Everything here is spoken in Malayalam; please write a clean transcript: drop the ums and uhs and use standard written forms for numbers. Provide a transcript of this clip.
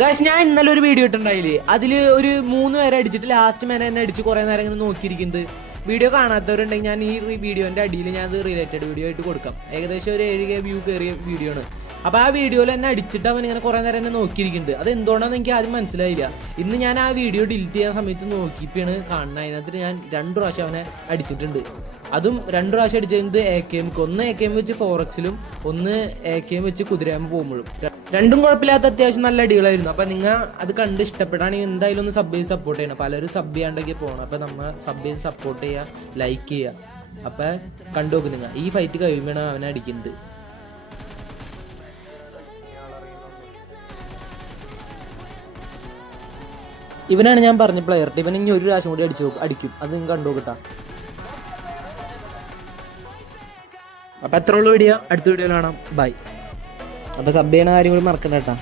ഗൈസ് ഞാൻ ഇന്നലെ ഒരു വീഡിയോ ഇട്ടുണ്ടായില്ലേ, അതിൽ ഒരു 3 പേരെ അടിച്ചിട്ട് ലാസ്റ്റ് മേനെ എന്നെ അടിച്ച് കുറേ നേരം ഇങ്ങനെ നോക്കിയിരിക്കുന്നത്. വീഡിയോ കാണാത്തവരുണ്ടെങ്കിൽ ഞാൻ ഈ വീഡിയോൻ്റെ അടിയിൽ ഞാൻ അത് റിലേറ്റഡ് വീഡിയോ ആയിട്ട് കൊടുക്കാം. ഏകദേശം ഒരു 7K വ്യൂ കയറിയ വീഡിയോ ആണ്. അപ്പോൾ ആ വീഡിയോയിൽ എന്നെ അടിച്ചിട്ട് അവൻ ഇങ്ങനെ കുറേ നേരം എന്നെ നോക്കിയിരിക്കുന്നുണ്ട്. അത് എന്തുകൊണ്ടാണെന്ന് എനിക്ക് ആദ്യം മനസ്സിലായില്ല. ഇന്ന് ഞാൻ ആ വീഡിയോ ഡിലീറ്റ് ചെയ്യുന്ന സമയത്ത് നോക്കിയപ്പോഴാണ് കാണുന്നത്. അതിനകത്ത് ഞാൻ 2 പ്രാവശ്യം അവനെ അടിച്ചിട്ടുണ്ട്. അതും 2 പ്രാവശ്യം അടിച്ചിട്ടുണ്ട് AKM. ഒന്ന് AKM വെച്ച് 4Xലും ഒന്ന് AKM വെച്ച് കുതിരയാകുമ്പോൾ പോകുമ്പോഴും. രണ്ടും കുഴപ്പമില്ലാത്ത അത്യാവശ്യം നല്ല അടികളായിരുന്നു. അപ്പം നിങ്ങൾ അത് കണ്ട് ഇഷ്ടപ്പെടുകയാണെങ്കിൽ എന്തായാലും ഒന്ന് സബ് ചെയ്ത് സപ്പോർട്ട് ചെയ്യണം. പലരും സബ് ചെയ്യാണ്ടൊക്കെ പോകണം. അപ്പം നമ്മൾ സബ് ചെയ്ത് സപ്പോർട്ട് ചെയ്യുക, ലൈക്ക് ചെയ്യുക. അപ്പം കണ്ടു നോക്ക് നിങ്ങൾ. ഈ ഫൈറ്റ് കഴിയുമ്പോഴാണ് അവനെ അടിക്കുന്നത്. ഇവനാണ് ഞാൻ പറഞ്ഞ പ്ലെയർ. ഇവൻ ഇനി ഒരു പ്രാവശ്യം കൂടി അടിക്കും. അത് നിങ്ങൾ കണ്ടു നോക്കട്ടാ. അപ്പം എത്ര ഉള്ള വീഡിയോ അടുത്ത വീഡിയോയിൽ കാണാം. ബൈ. അപ്പോൾ സബ് ചെയ്യണ കാര്യം കൂടി മറക്കണ്ട കേട്ടോ.